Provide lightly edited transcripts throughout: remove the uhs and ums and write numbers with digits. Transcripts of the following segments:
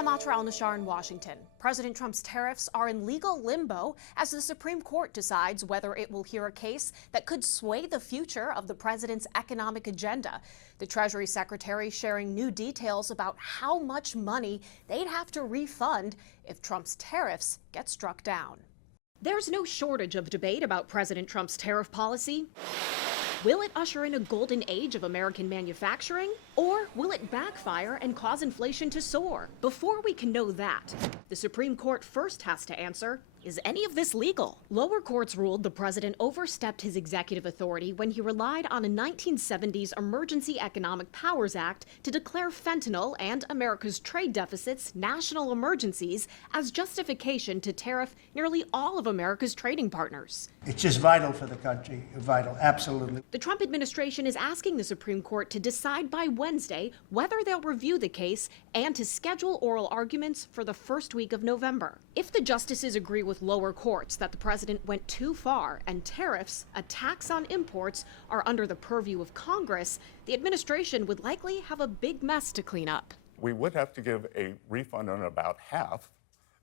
I'm Atra Al-Nashar in Washington. President Trump's tariffs are in legal limbo as the Supreme Court decides whether it will hear a case that could sway the future of the president's economic agenda. The Treasury Secretary sharing new details about how much money they'd have to refund if Trump's tariffs get struck down. There's no shortage of debate about President Trump's tariff policy. Will it usher in a golden age of American manufacturing? Or will it backfire and cause inflation to soar? Before we can know that, the Supreme Court first has to answer, is any of this legal? Lower courts ruled the president overstepped his executive authority when he relied on a 1970s Emergency Economic Powers Act to declare fentanyl and America's trade deficits national emergencies as justification to tariff nearly all of America's trading partners. It's just vital for the country, vital, absolutely. The Trump administration is asking the Supreme Court to decide by Wednesday whether they'll review the case and to schedule oral arguments for the first week of November. If the justices agree with lower courts that the president went too far and tariffs, a tax on imports, are under the purview of Congress, the administration would likely have a big mess to clean up. We would have to give a refund on about half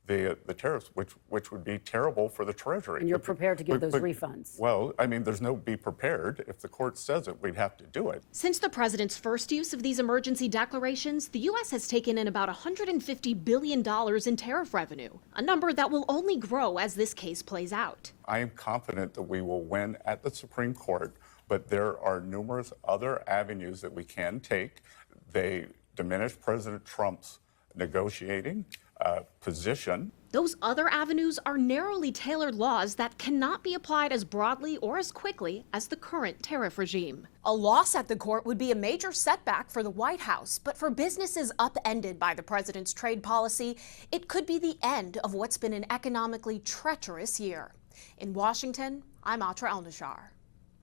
the tariffs, which would be terrible for the Treasury. And you're prepared to give those refunds? Well, I mean, there's no be prepared. If the court says it, we'd have to do it. Since the president's first use of these emergency declarations, the U.S. has taken in about $150 billion in tariff revenue, a number that will only grow as this case plays out. I am confident that we will win at the Supreme Court, but there are numerous other avenues that we can take. They diminish President Trump's negotiating position. Those other avenues are narrowly tailored laws that cannot be applied as broadly or as quickly as the current tariff regime. A loss at the court would be a major setback for the White House, but for businesses upended by the president's trade policy, it could be the end of what's been an economically treacherous year. In Washington, I'm Atra Al-Nashar.